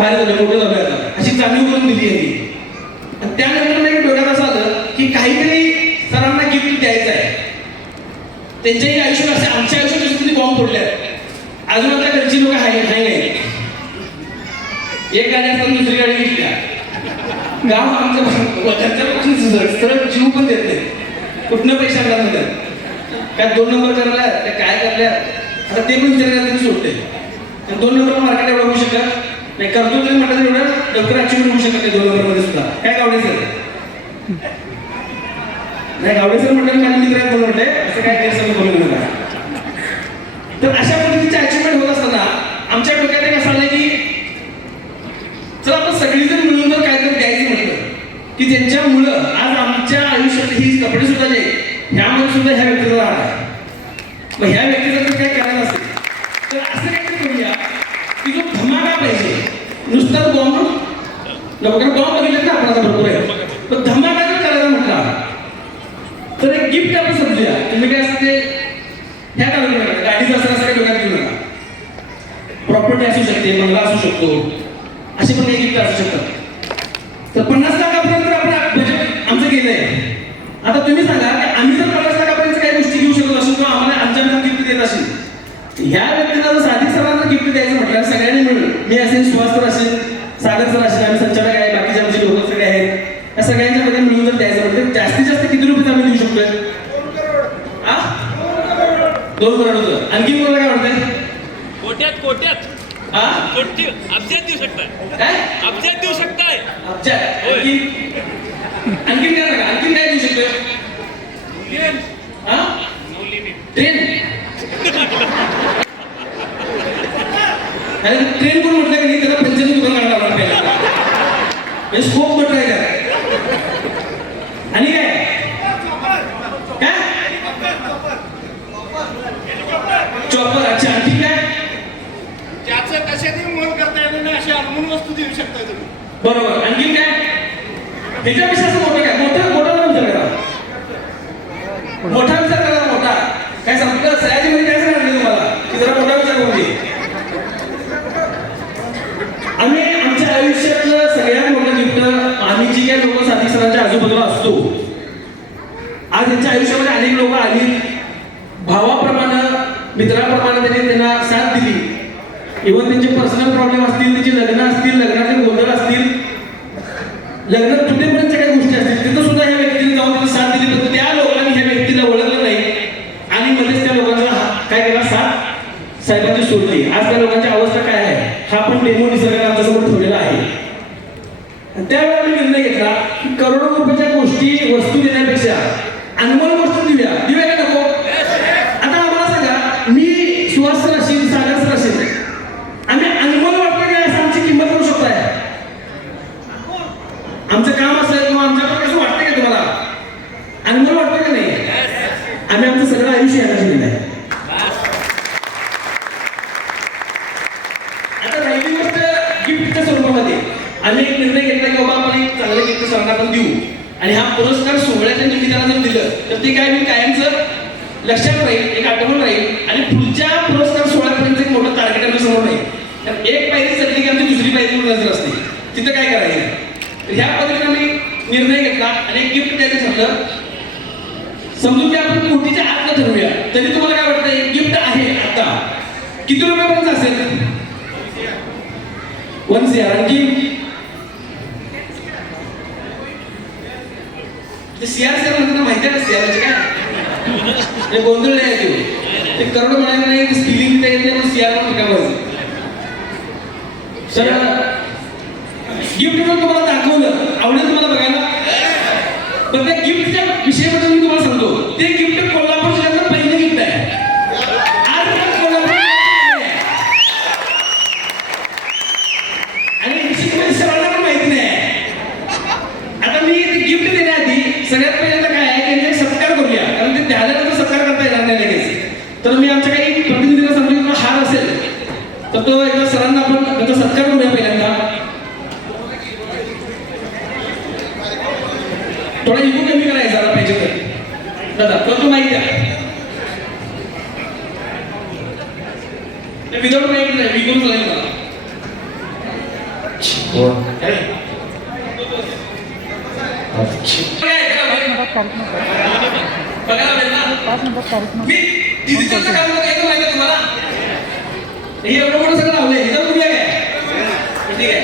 बाहेर झालं मोठं झालं अशी चांगली करून दिली आहे त्यानंतर नाही डोक्यात असं आलं की काहीतरी सरांना गिफ्ट द्यायचं आहे. त्यांच्याही आयुष्यात असे आमच्या आयुष्यात असे किती बॉम्ब फोडले आहेत. अजून आता घरची लोक हाय हाय नाही एक गाडी असताना दुसरी गाडी घेतल्या गाव आमचं सरळ जीव पण देत नाही. कुठनं पैसे आणला मध्ये काय दोन नंबर करल्या काय काय करल्या आता ते पण विचारायला त्यांनी सोडते आणि दोन नंबर मार्केट एवढा होऊ शकतात नाही करतो तुम्ही म्हटलं एवढं लवकर अचिव्हमेंट होऊ शकत नाही दोन नंबरमध्ये सुद्धा. काय गावडे सर नाही गावडे सर म्हटलं काय मित्र आहेत म्हटले असं काय गैरसमज बोलू नका. तर अशा पद्धतीचे अचिव्हमेंट होत असताना आमच्या डोक्यात एक असं आलं की चला आपण सगळीजण मिळून जर काहीतरी द्यायचं म्हटलं की ज्यांच्यामुळं आज आमच्या आयुष्यात ही कपडे सुद्धा जे ह्यामध्ये सुद्धा ह्या व्यक्तीचा राहत आहे. मग ह्या व्यक्तीला तर काय करायचं असेल तर असं काहीतरी करूया की जो धमाका पाहिजे नुसताच बॉम्ब नको बॉम्ब बघितलं ना आपल्याला भरपूर आहे? पण धमाका जर करायचा म्हटला. तर एक गिफ्ट आपण समजूया तुम्ही काय असते ह्या काढून नका? गाडीचं असं असं काही डोक्यात घेऊ नका. प्रॉपर्टी असू शकते बंगला असू शकतो. असे पण काही गिफ्ट असू शकतात. तर पन्नास लाखापर्यंत आपण बजेट आमचं गेलंय आता तुम्ही सांगा की आम्ही जर पन्नास लाखापर्यंत काही गोष्टी घेऊ शकत असू किंवा आम्हाला आमच्या गिफ्ट देत असेल ह्या व्यक्तीला जर साधिक सरांना गिफ्ट द्यायचं म्हटलं सगळ्यांनी मिळून मी असेल सुहास सर असेल सागर सर असेल आम्ही संचालक आहे बाकीचे आमचे लोक सगळे आहेत या सगळ्यांच्या मध्ये मिळून जर द्यायचं म्हटलं जास्तीत जास्त किती रुपये आम्ही देऊ शकतोय? दोन करोड होतं. आणखी कोणाला काय वाटतंय? कोट्यात कोट्यात. हा कोटी अब्जात देऊ शकताय काय? अब्जात देऊ शकताय. अच्छा होय. आणखी? आणखीन काय सांगा आणखीन काय देऊ शकतोय? हा ट्रेन? ट्रेन कोण म्हटलं की नाही त्याला पंचायत दुकान काढायला लागलं पहिला. म्हणजे स्कोप म्हटलं आहे का आणि काय? काय? चॉपर अच्छा. आणखी ज्याचं कशातही मोल करता येणार नाही अशी अनमोल वस्तू देऊ शकता तुम्ही. बरोबर. आणखीन काय ह्याच्यापेक्षा असं मोठं काय? मोठं मोठा विचार करा. मोठा विचार करा मोठा. काय संपलं सयाजी मध्ये काय सांगितलं तुम्हाला की जरा मोठा विचार करून घे आम्ही आमच्या आयुष्यातलं सगळ्यात मोठं गिफ्ट आम्ही जी काही लोक सरांच्या आजूबाजूला असतो. आज त्यांच्या आयुष्यामध्ये अनेक लोक आली. भावाप्रमाणे मित्राप्रमाणे त्यांनी त्यांना साथ दिली. इव्हन त्यांचे पर्सनल प्रॉब्लेम असतील त्यांची लग्न असतील लग्नाचे गोंधळ असतील लग्न तुटेपर्यंतच्या काही गोष्टी असतील तिथं सुद्धा ह्या व्यक्तीने जाऊन त्यांना साथ दिली पण त्या लोकांनी ह्या व्यक्तीला ओळखलं नाही आणि मध्येच त्या लोकांचा हा- काय केला साथ साहेबांची सोडली आज त्या लोकांची अवस्था काय आहे हा पण डेमो निसर्गाने आमच्यासमोर ठेवलेला आहे आणि त्यावेळेला आम्ही निर्णय घेतला की करोडो रुपयाच्या गोष्टी वस्तू देण्यापेक्षा अनमोल गोष्ट देऊया. देऊया का नको? आता आम्हाला सांगा मी सुहास सर सागर सर असेल आम्ही अनमोल वाटतं की असं आमची किंमत करू शकताय? आमचं काम असेल किंवा आमच्याकडे कसं वाटतं का तुम्हाला? अनमोल वाटतं का नाही? आम्ही आमचं सगळं आयुष्य यायला दिलेलं आहे आता राहिली गोष्ट गिफ्टच्या स्वरूपामध्ये. आम्ही एक निर्णय घेतला की बाबा आपण एक चांगलं गिफ्ट सरांना देऊ. आणि हा पुरस्कार सोहळ्याच्या निमित्तानं जर दिलं तर ते काय मी कायमचं लक्षात राहील एक आठवण राहील. आणि पुढच्या पुरस्कार सोहळ्यापर्यंत एक मोठं टार्गेट आम्ही समोर राहील. तर एक पायरी चढली की आमची दुसरी पायरी म्हणून नजर असते तिथं काय करायचं? तर ह्या पद्धतीने आम्ही निर्णय घेतला आणि एक गिफ्ट द्यायचं ठरलं. समजू की आपण कोटीच्या आत ठरवूया. तरी तुम्हाला काय वाटतं एक गिफ्ट आहे आता. किती रुपयापर्यंत असेल? वन सी आर आणखी ते सीआर सीआर म्हणजे माहिती आहे ना सीआर काय? ते गोंधळ नाही आहे ते. करोड म्हणायचं नाही ते स्पिलिंग येत नाही मग सीआर म्हणून ठिकाण सर गिफ्ट पण तुम्हाला दाखवलं. आवडेल तुम्हाला बघायला? पण त्या गिफ्टच्या विषयाबद्दल मी आमच्या काही प्रतिनिधीला सांगतो की तो हार असेल तर तो एकदा सरांना आपण त्याचा सत्कार करूया पहिल्यांदा. थोडा इगो कमी करायचा जरा पाहिजे तर. दादा तो तो माहिती द्या विदाउट माहिती नाही विकून चालेल मला. बघायला भेटेल ना? मी डिजिटलचं काम येतं माहिती आहे तुम्हाला? हे एवढं मोठं सगळं लावलंय. ह्याच्यावर तुम्ही आहे. ठीक आहे.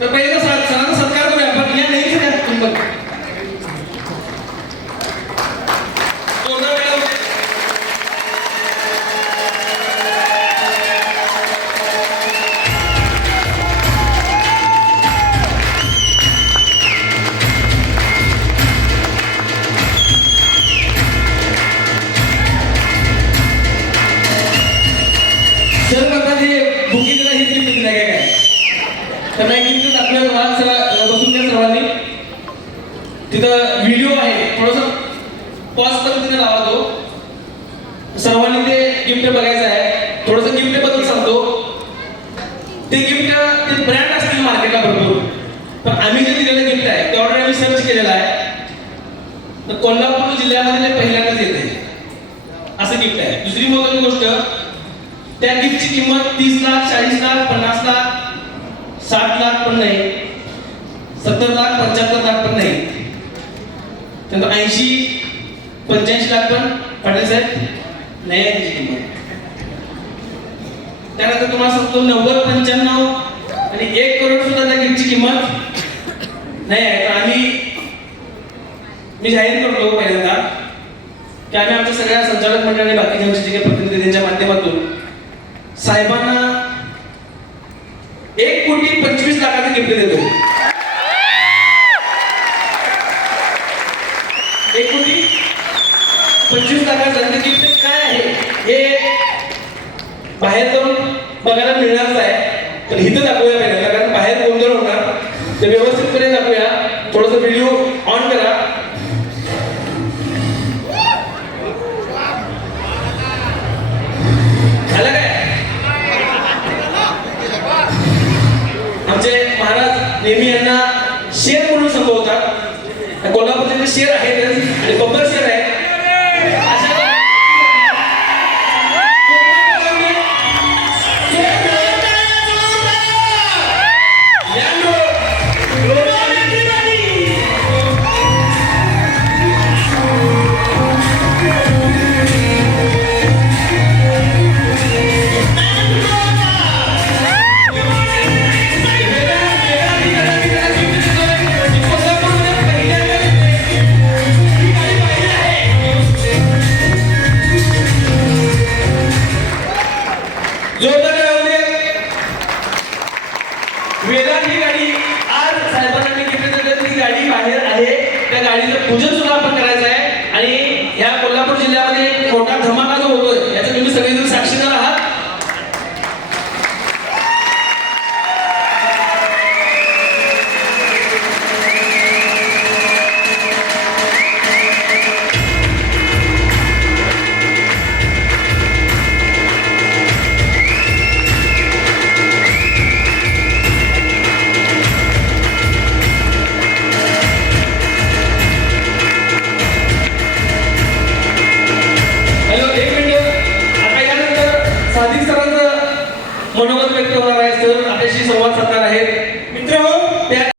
तर पहिले तर तर नाही गिफ्ट तुम्हाला बसून घ्या सर्वांनी. तिथं व्हिडिओ आहे थोडंसं पॉज पद्धतीने लावा तो सर्वांनी ते गिफ्ट बघायचं आहे. थोडंसं गिफ्टबद्दल सांगतो. ते गिफ्ट ते ब्रँड असतील मार्केटला भरपूर. पण आम्ही जे दिलेलं गिफ्ट आहे ते ऑर्डर आम्ही सर्च केलेलं आहे. तर कोल्हापूर जिल्ह्यामध्ये पहिल्यांदाच येते. असं गिफ्ट आहे. दुसरी महत्वाची गोष्ट त्या गिफ्टची किंमत तीस लाख चाळीस लाख पन्नास लाख साठ लाख पण नाही. सत्तर लाख पंच्याहत्तर लाख पण नाही. त्यानंतर ऐंशी पंच्याऐंशी लाख पण पाटील साहेब नाही आहे त्याची किंमत. त्यानंतर तुम्हाला सांगतो नव्वद पंच्याण्णव आणि एक करोड सुद्धा त्या गिफ्टची किंमत नाही आहे. तर आम्ही मी जाहीर करतो पहिल्यांदा की आम्ही आमच्या सगळ्या संचालक मंडळ आणि बाकीच्या आमचे जे काही प्रतिनिधी त्यांच्या माध्यमातून साहेबांना एक कोटी पंचवीस लाखाचे गिफ्ट देतो. एक कोटी पंचवीस लाखाचं गिफ्ट काय आहे? हे बाहेर जाऊन बघायला मिळणारच आहे. तर इथं दाखवूया पहिल्यांदा कारण बाहेर गोंधळ होणार. तर व्यवस्थितपणे दाखवूया. थोडासा व्हिडिओ ऑन करा. वेदांत ही गाडी. आज साहेबांनी घेतली तर ती गाडी बाहेर आहे. त्या गाडीचं पूजन सुद्धा आपण करायचं आहे. आणि या कोल्हापूर जिल्ह्यामध्ये मोठा धमाका